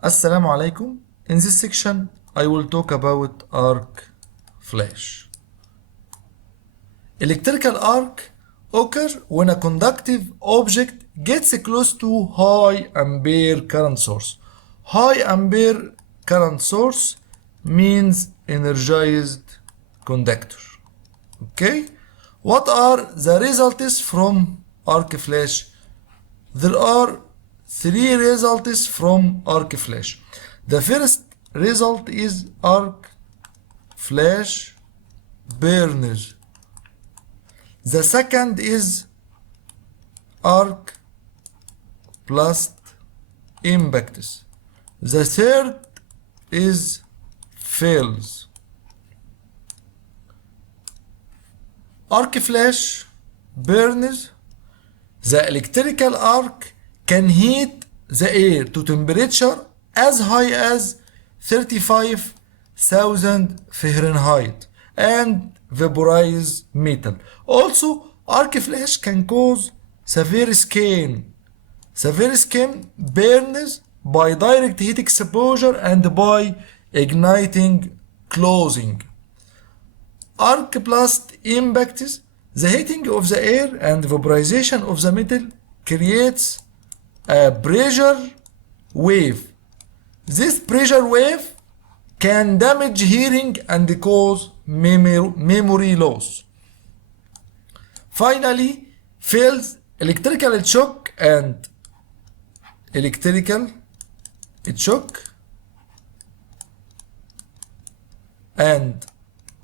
Assalamu alaikum. In this section, I will talk about arc flash. Electrical arc occurs when a conductive object gets close to high ampere current source. High ampere current source means energized conductor. Okay? What are the results from arc flash? There are three results from arc flash. The first result is arc flash burner. The second is arc blast impacts. The third is fails. Arc flash burners. The electrical arc can heat the air to temperature as high as 35,000 Fahrenheit and vaporize metal. Also, arc flash can cause severe skin. Severe skin burns by direct heat exposure and by igniting clothing. Arc blast impacts. The heating of the air and vaporization of the metal creates a pressure wave. This pressure wave can damage hearing and cause memory loss. Finally, fails electrical shock and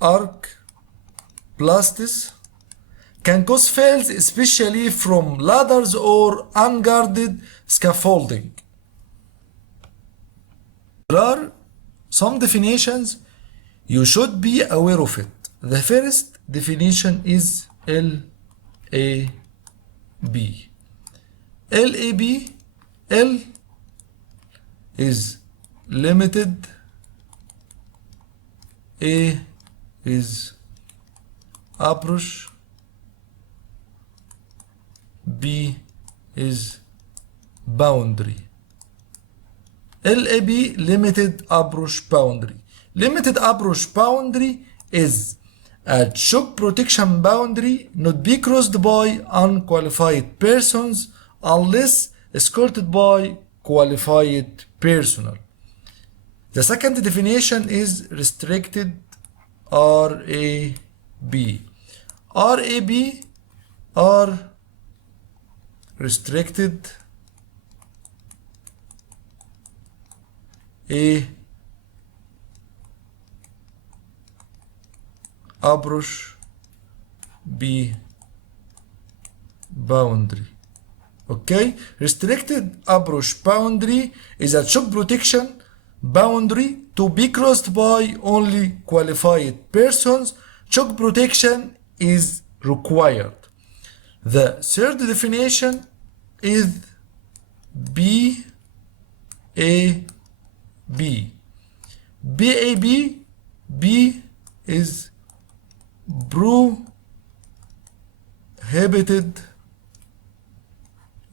arc blasts can cause fails, especially from ladders or unguarded scaffolding. There are some definitions you should be aware of it. The first definition is LAB. LAB, L is limited, A is approach, B is boundary. LAB, limited approach boundary. Limited approach boundary is a shock protection boundary not be crossed by unqualified persons unless escorted by qualified personnel. The second definition is restricted RAB. RAB are restricted A approach, B boundary. Okay, restricted approach boundary is a shock protection boundary to be crossed by only qualified persons. Shock protection is required. The third definition is BAB. BAB, B is prohibited,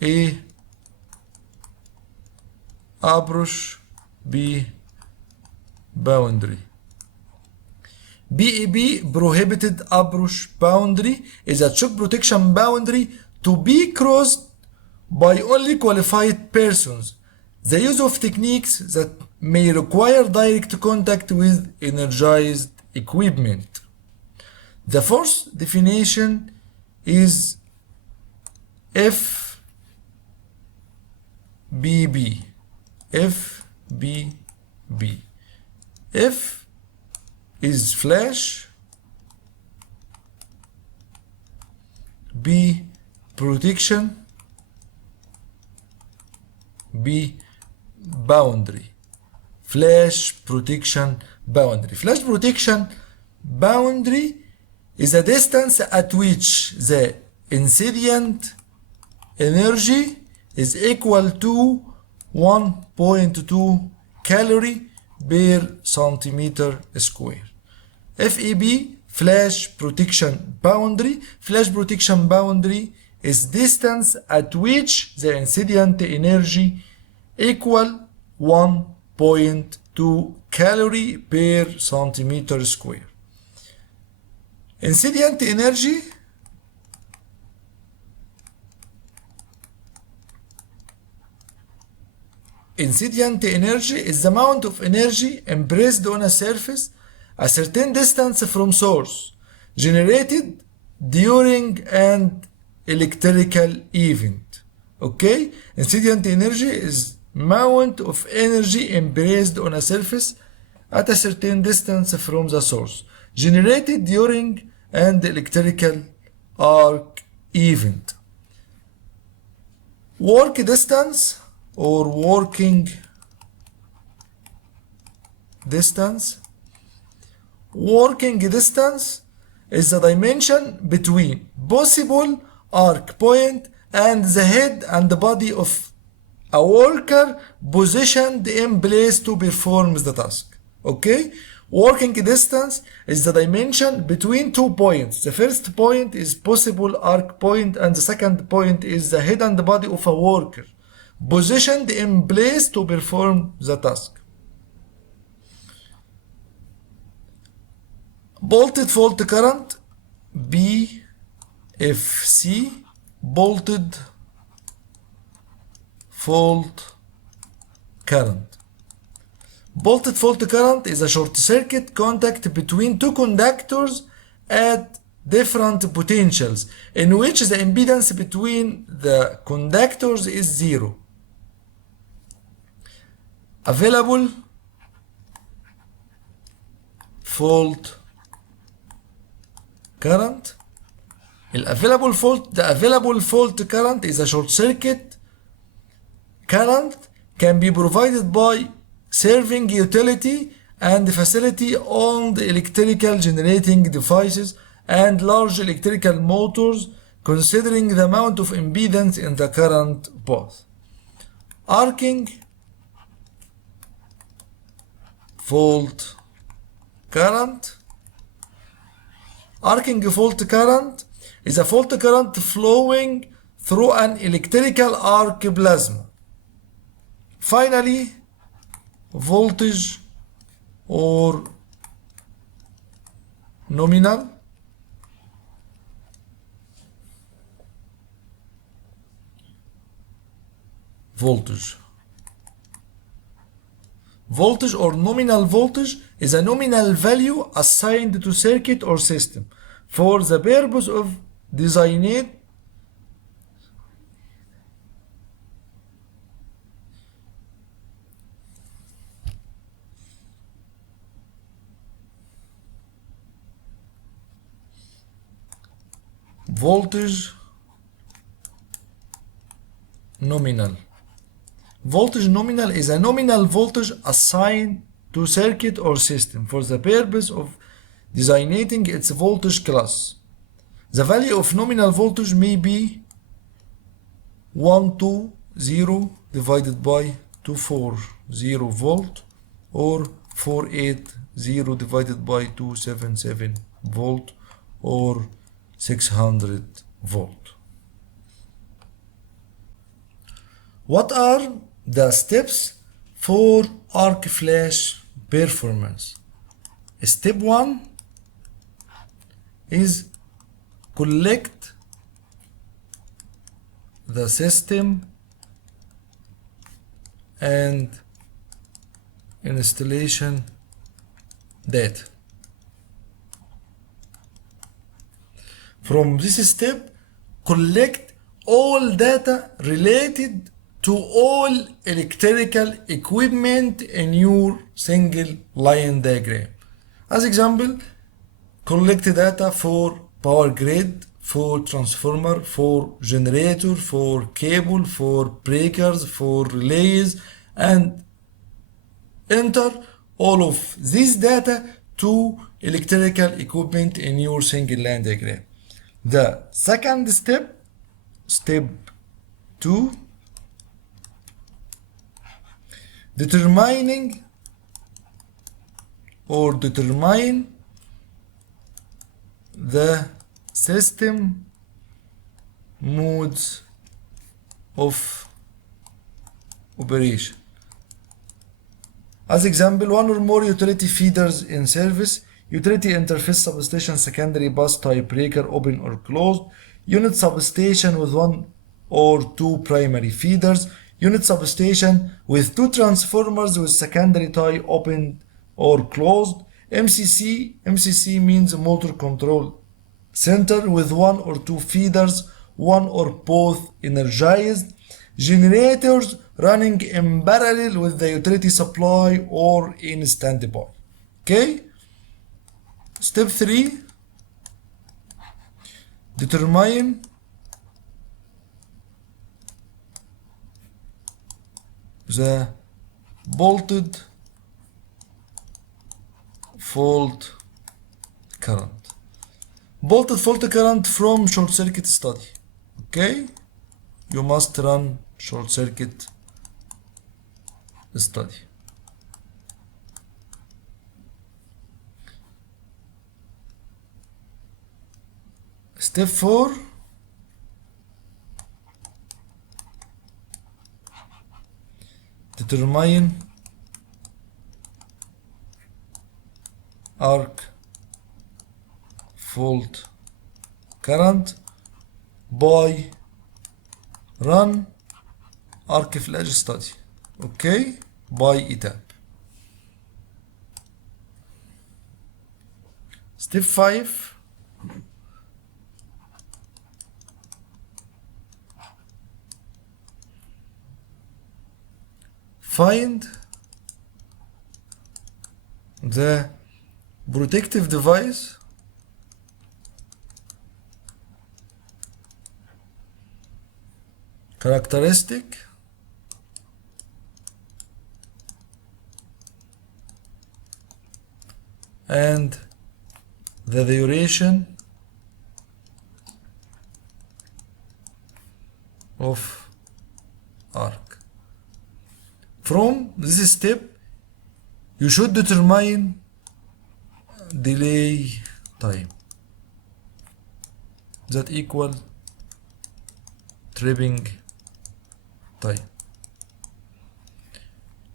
A approach, B boundary. BAB, prohibited approach boundary, is a shock protection boundary to be crossed by only qualified persons. The use of techniques that may require direct contact with energized equipment. The fourth definition is FBB. FBB. F is flash, B protection, B boundary. Flash protection boundary. Flash protection boundary is a distance at which the incident energy is equal to 1.2 calorie per centimeter square. FEB, flash protection boundary. Flash protection boundary is distance at which the incident energy equal 1.2 calorie per centimeter square. Incident energy is the amount of energy impressed on a surface a certain distance from source generated during an electrical event. Okay? Incident energy is amount of energy impressed on a surface at a certain distance from the source generated during an electrical arc event. Work distance or working distance. Working distance is the dimension between possible arc point and the head and the body of a worker positioned in place to perform the task. Okay? Working distance is the dimension between 2 points. The first point is possible arc point and the second point is the head and the body of a worker positioned in place to perform the task. Bolted fault current, BFC, bolted fault current. Bolted fault current is a short circuit contact between two conductors at different potentials in which the impedance between the conductors is zero. Available fault current. The available fault current is a short circuit current can be provided by serving utility and facility owned electrical generating devices and large electrical motors considering the amount of impedance in the current path. Arcing fault current. Arcing fault current is a fault current flowing through an electrical arc plasma. Finally, voltage or nominal voltage. Voltage or nominal voltage is a nominal value assigned to circuit or system for the purpose of designing voltage nominal. Voltage nominal is a nominal voltage assigned to circuit or system for the purpose of designating its voltage class. The value of nominal voltage may be 120 divided by 240 volt or 480 divided by 277 volt or 600 volt. What are the steps for arc flash performance? Step 1 is collect the system and installation data. From this step, collect all data related to all electrical equipment in your single line diagram. As example, collect data for power grid, for transformer, for generator, for cable, for breakers, for relays, and enter all of this data to electrical equipment in your single line diagram. The second step, step 2, determine the system modes of operation. As example, one or more utility feeders in service, utility interface substation, secondary bus, type breaker, open or closed, unit substation with one or two primary feeders, unit substation with two transformers with secondary tie open or closed, MCC means motor control center with one or two feeders, one or both energized, generators running in parallel with the utility supply or in standby. Okay? Step 3, determine the bolted fault current. Bolted fault current from short circuit study. Okay? You must run short circuit study. Step 4, determine arc fault current by run arc flash study. Okay, by ETAP. Step 5, find the protective device characteristic and the duration of arc. From this step, you should determine delay time that equal tripping time.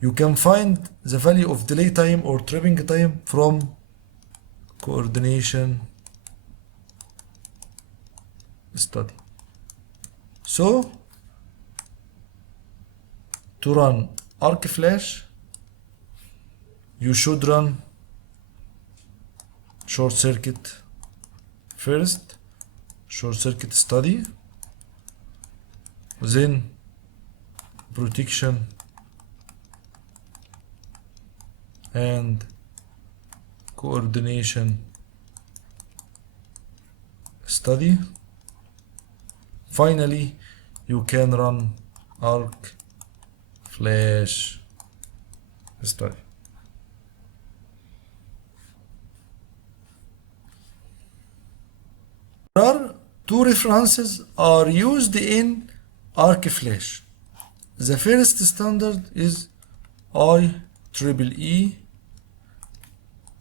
You can find the value of delay time or tripping time from coordination study. So, to run arc flash, you should run short circuit first, short circuit study, then protection and coordination study. Finally, you can run arc flash study. There are two references are used in arc flash. The first standard is IEEE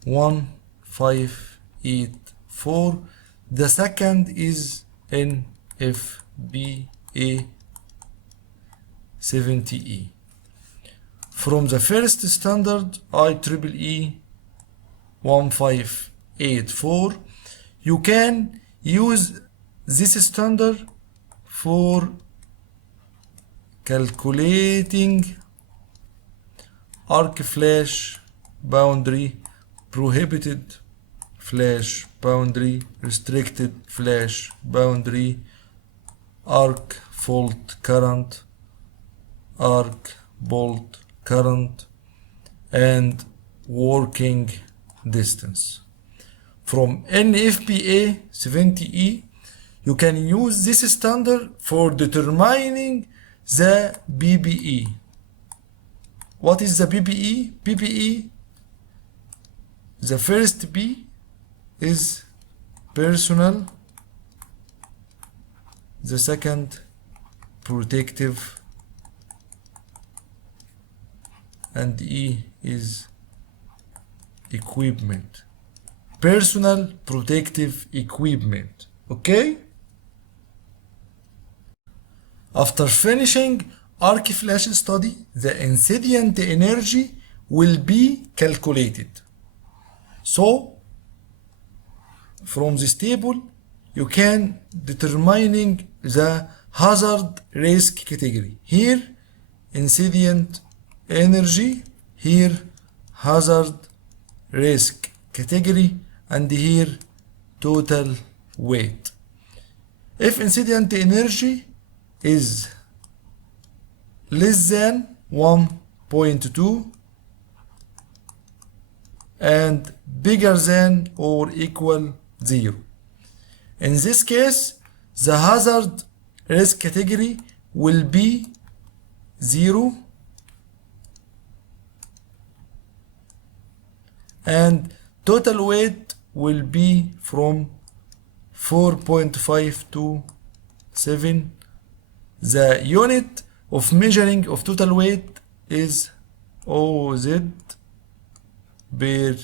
1584. The second is NFPA 70E. From the first standard IEEE 1584, you can use this standard for calculating arc flash boundary, prohibited flash boundary, restricted flash boundary, arc fault current, arc bolt current, and working distance. From NFPA 70E, you can use this standard for determining the PPE. What is the PPE? PPE, the first P is personal, the second protective, and E is equipment. Personal protective equipment. Okay? After finishing arc flash study, the incident energy will be calculated. So from this table you can determining the hazard risk category. Here incident energy, here hazard risk category, and here total weight. If incident energy is less than 1.2 and bigger than or equal 0. In this case, the hazard risk category will be 0 and total weight will be from 4.5 to 7. The unit of measuring of total weight is OZ per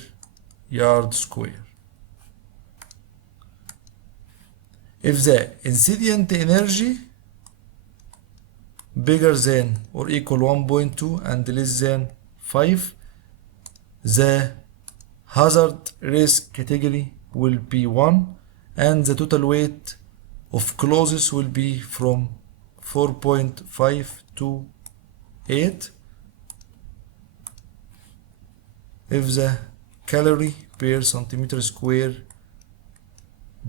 yard square. If the incident energy bigger than or equal 1.2 and less than 5, the hazard risk category will be 1 and the total weight of clothes will be from 4.5 to 8. If the calorie per centimeter square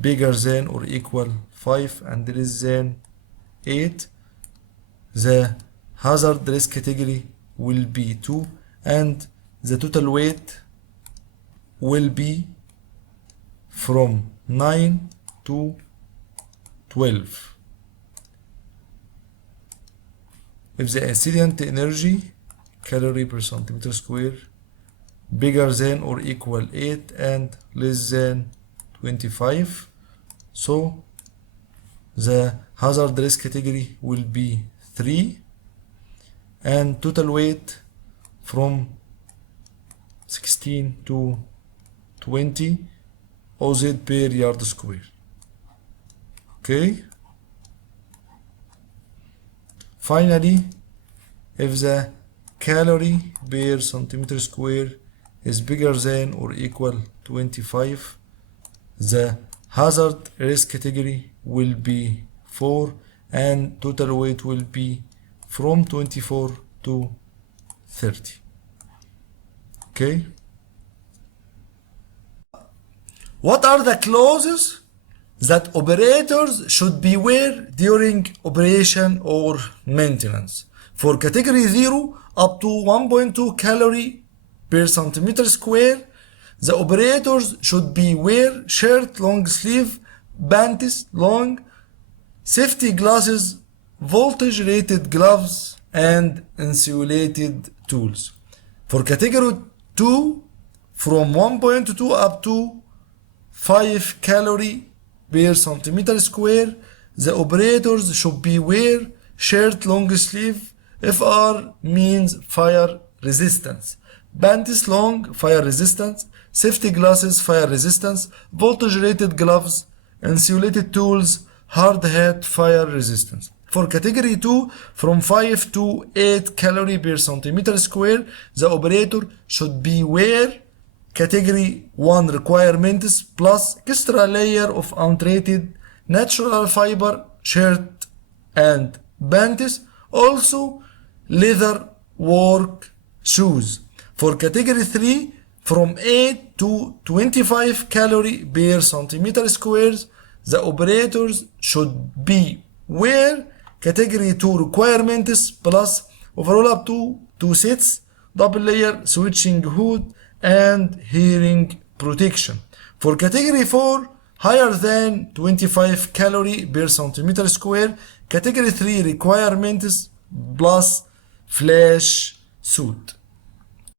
bigger than or equal 5 and less than 8, the hazard risk category will be 2 and the total weight will be from 9 to 12. If the incident energy calorie per centimeter square bigger than or equal 8 and less than 25, so the hazard risk category will be 3 and total weight from 16 to 20 OZ per yard square. Okay. Finally, if the calorie per centimeter square is bigger than or equal 25, the hazard risk category will be 4 and total weight will be from 24 to 30. Okay. What are the clauses that operators should be aware during operation or maintenance? For category 0 up to 1.2 calorie per centimeter square, the operators should be wear shirt, long sleeve, panties, long, safety glasses, voltage rated gloves, and insulated tools. For category 2, from 1.2 up to 5 calorie per centimeter square, the operators should be wear shirt, long sleeve, FR means fire resistance, panties long, fire resistance, safety glasses, fire resistance, voltage rated gloves, insulated tools, hard hat, fire resistance. For category 2, from 5 to 8 calorie per centimeter square, the operator should be wear category 1 requirements plus extra layer of untreated natural fiber shirt and panties, also leather work shoes. For category 3, from 8 to 25 calorie per centimeter squares, the operators should be wear category 2 requirements plus overall up to 2 sets, double layer switching hood, and hearing protection. For category 4, higher than 25 calorie per centimeter square, category 3 requirements plus flash suit.